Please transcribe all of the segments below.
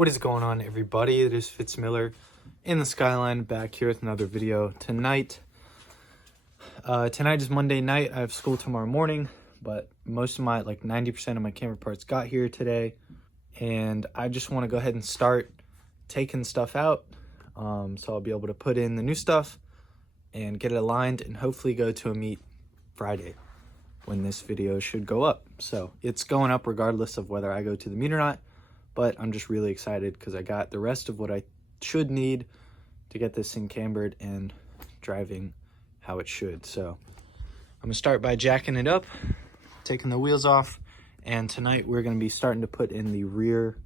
What is going on, everybody? It is Fitz Miller in the Skyline, back here with another video tonight. Tonight is Monday night. I have school tomorrow morning, but most of my, 90% of my camera parts got here today, and I just want to go ahead and start taking stuff out, so I'll be able to put in the new stuff and get it aligned and hopefully go to a meet Friday when this video should go up. So it's going up regardless of whether I go to the meet or not. But I'm just really excited because I got the rest of what I should need to get this thing cambered and driving how it should. So I'm gonna start by jacking it up, taking the wheels off, and tonight we're gonna be starting to put in the rear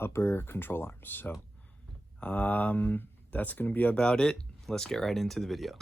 upper control arms. So that's gonna be about it. Let's get right into the video.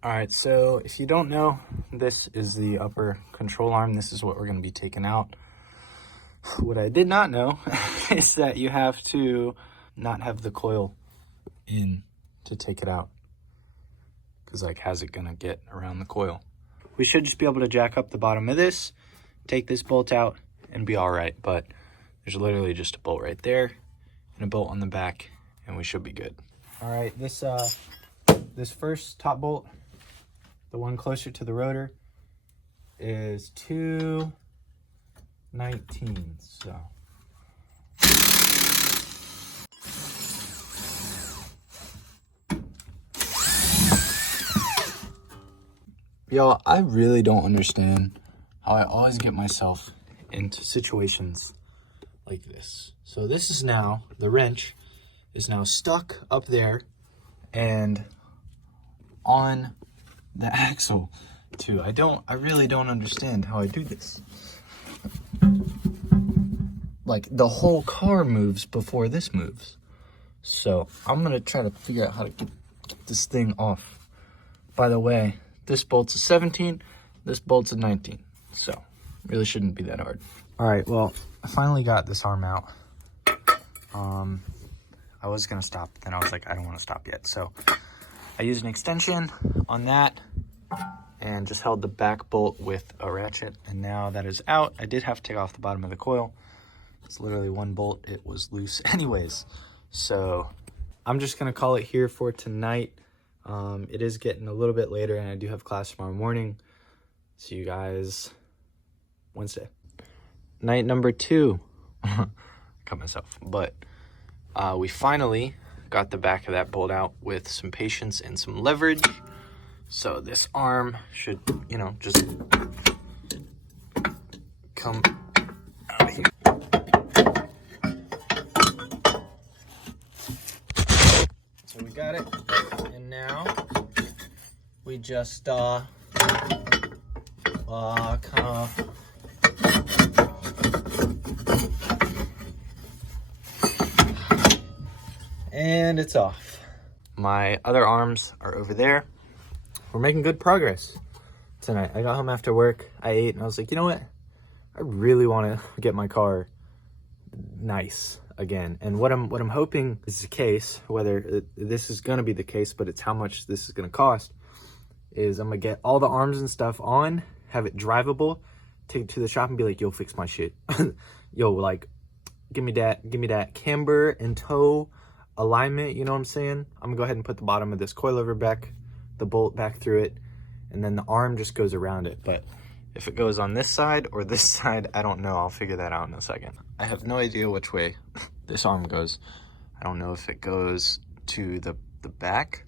All right, so if you don't know, this is the upper control arm. This is what we're gonna be taking out. What I did not know is that you have to not have the coil in to take it out, because how's it gonna get around the coil? We should just be able to jack up the bottom of this, take this bolt out, and be all right. But there's literally just a bolt right there and a bolt on the back, and we should be good. All right, this first top bolt, the one closer to the rotor, is 219. So y'all, I really don't understand how I always get myself into situations like this. So this is now, the wrench is now stuck up there and on the axle too. I really don't understand how I do this. The whole car moves before this moves. So I'm gonna try to figure out how to get this thing off. By the way, this bolt's a 17, this bolt's a 19. So really shouldn't be that hard. All right, well, I finally got this arm out. I was gonna stop, then I was like, I don't wanna stop yet. So I used an extension on that and just held the back bolt with a ratchet. And now that is out, I did have to take off the bottom of the coil. It's literally one bolt, it was loose anyways. So I'm just gonna call it here for tonight. It is getting a little bit later and I do have class tomorrow morning. See you guys Wednesday. Night number 2. Cut myself, but we finally got the back of that bolt out with some patience and some leverage. So this arm should, just come out of here. So we got it, and now we just kind of and it's off. My other arms are over there. We're making good progress tonight. I got home after work, I ate, and I was like, you know what? I really want to get my car nice again. And what I'm hoping is the case, whether this is going to be the case, but it's how much this is going to cost, is I'm going to get all the arms and stuff on, have it drivable, take it to the shop and be like, yo, fix my shit. Yo, give me that camber and toe alignment, you know what I'm saying? I'm gonna go ahead and put the bottom of this coilover back, the bolt back through it, and then the arm just goes around it. But if it goes on this side or this side, I don't know. I'll figure that out in a second. I have no idea which way this arm goes. I don't know if it goes to the back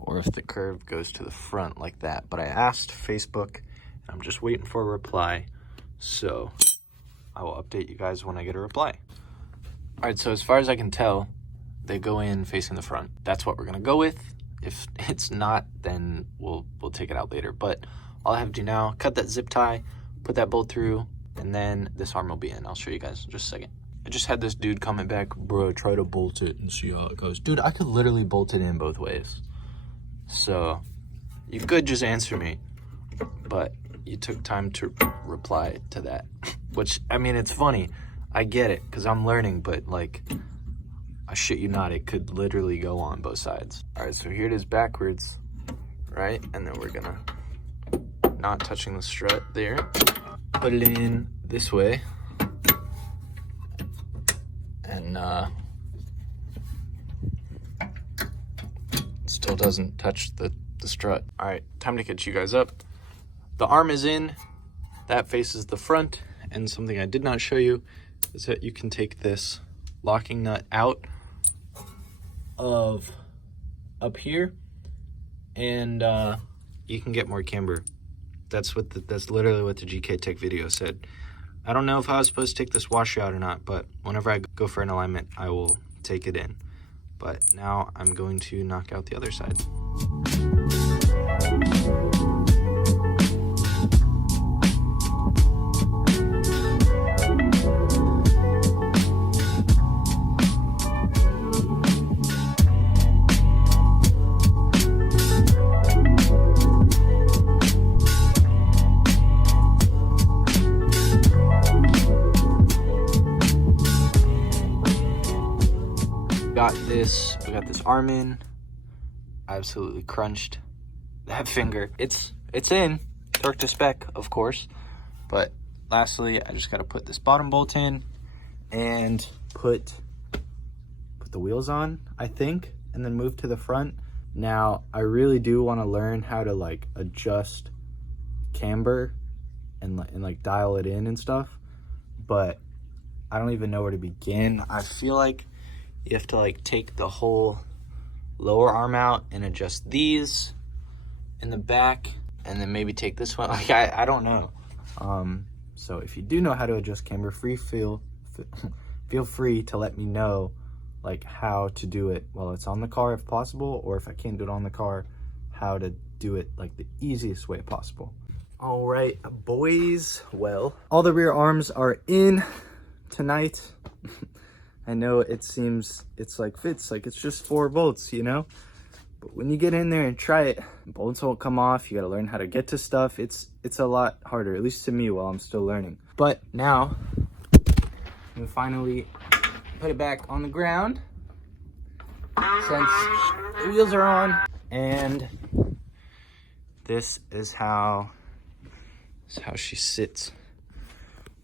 or if the curve goes to the front like that. But I asked Facebook and I'm just waiting for a reply. So I will update you guys when I get a reply. All right, so as far as I can tell, they go in facing the front. That's what we're gonna go with. If it's not, then we'll take it out later. But all I have to do now, cut that zip tie, put that bolt through, and then this arm will be in. I'll show you guys in just a second. I just had this dude coming back, bro, try to bolt it and see how it goes. Dude, I could literally bolt it in both ways. So you could just answer me, but you took time to reply to that. Which, I mean, it's funny. I get it, because I'm learning, but like, I shit you not, it could literally go on both sides. All right, so here it is backwards, right? And then we're gonna, not touching the strut there, put it in this way. And still doesn't touch the strut. All right, time to catch you guys up. The arm is in, that faces the front, and something I did not show you is that you can take this locking nut out of up here, and you can get more camber. That's literally what the GK Tech video said. I don't know if I was supposed to take this washer out or not, but whenever I go for an alignment, I will take it in. But now I'm going to knock out the other side. We got this arm in. I absolutely crunched that finger. It's in, torque to spec, of course. But lastly, I just gotta put this bottom bolt in and put the wheels on, I think, and then move to the front. Now, I really do want to learn how to like adjust camber and like dial it in and stuff, but I don't even know where to begin. I feel like you have to like take the whole lower arm out and adjust these in the back, and then maybe take this one. Like I don't know. So if you do know how to adjust camber, feel free to let me know like how to do it while it's on the car if possible, or if I can't do it on the car, how to do it like the easiest way possible. All right, boys. Well, all the rear arms are in tonight. I know it seems, it's like Fitz, like it's just 4 bolts, you know? But when you get in there and try it, bolts won't come off. You gotta learn how to get to stuff. It's a lot harder, at least to me, while I'm still learning. But now, we finally put it back on the ground, since the wheels are on. And this is how she sits.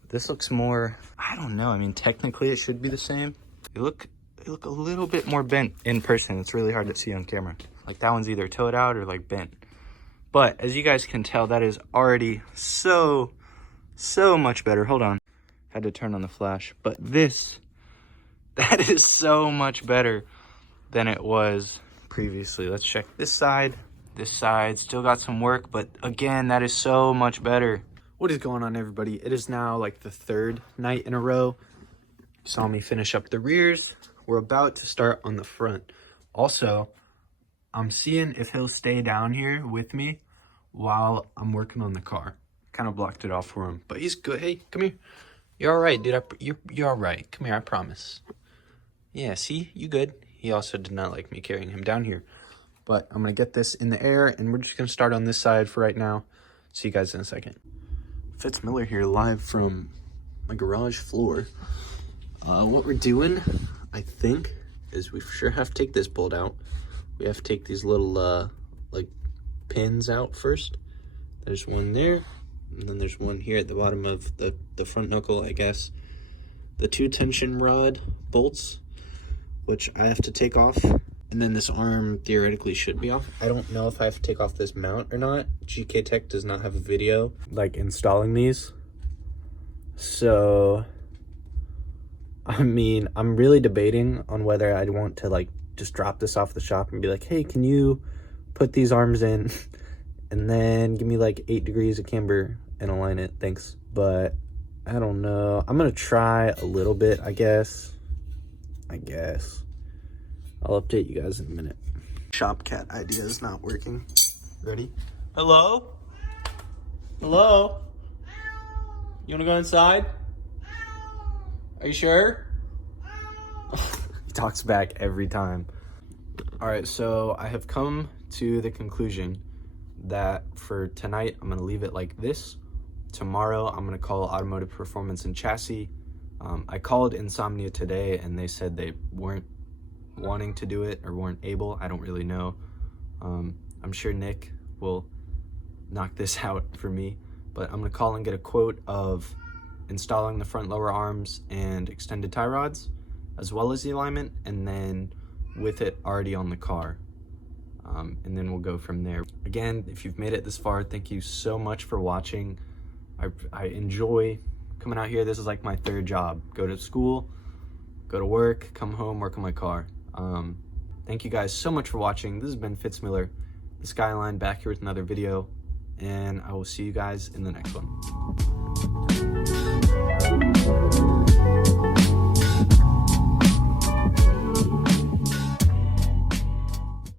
This looks more, I don't know. I mean, technically it should be the same. They look a little bit more bent in person. It's really hard to see on camera. Like that one's either toed out or like bent. But as you guys can tell, that is already so much better. Hold on. Had to turn on the flash. But that is so much better than it was previously. Let's check this side. This side still got some work, but again, that is so much better. What is going on, everybody? It is now like the 3rd night in a row. You saw me finish up the rears. We're about to start on the front. Also, I'm seeing if he'll stay down here with me while I'm working on the car. Kind of blocked it off for him, but he's good. Hey, come here. You're all right, dude. You're all right. Come here, I promise. Yeah, see? You good. He also did not like me carrying him down here. But I'm going to get this in the air, and we're just going to start on this side for right now. See you guys in a second. Fitz Miller here, live from my garage floor. What we're doing, I think, is we sure have to take this bolt out. We have to take these little like pins out first. There's one there, and then there's one here at the bottom of the front knuckle, I guess. The 2 tension rod bolts, which I have to take off. And then this arm theoretically should be off. I don't know if I have to take off this mount or not. GK Tech does not have a video like installing these. So, I mean, I'm really debating on whether I'd want to like just drop this off the shop and be like, hey, can you put these arms in and then give me like 8 degrees of camber and align it? Thanks. But I don't know. I'm gonna try a little bit, I guess. I'll update you guys in a minute. Shop cat idea is not working. Ready? Hello? Hello? You wanna go inside? Are you sure? He talks back every time. All right, so I have come to the conclusion that for tonight, I'm gonna leave it like this. Tomorrow, I'm gonna call Automotive Performance and Chassis. I called Insomnia today and they said they weren't wanting to do it or weren't able. I don't really know. I'm sure Nick will knock this out for me, but I'm gonna call and get a quote of installing the front lower arms and extended tie rods, as well as the alignment, and then with it already on the car. And then we'll go from there. Again, if you've made it this far, thank you so much for watching. I enjoy coming out here. This is like my third job. Go to school, go to work, come home, work on my car. Thank you guys so much for watching. This has been Fitz Miller, the Skyline, back here with another video, and I will see you guys in the next one.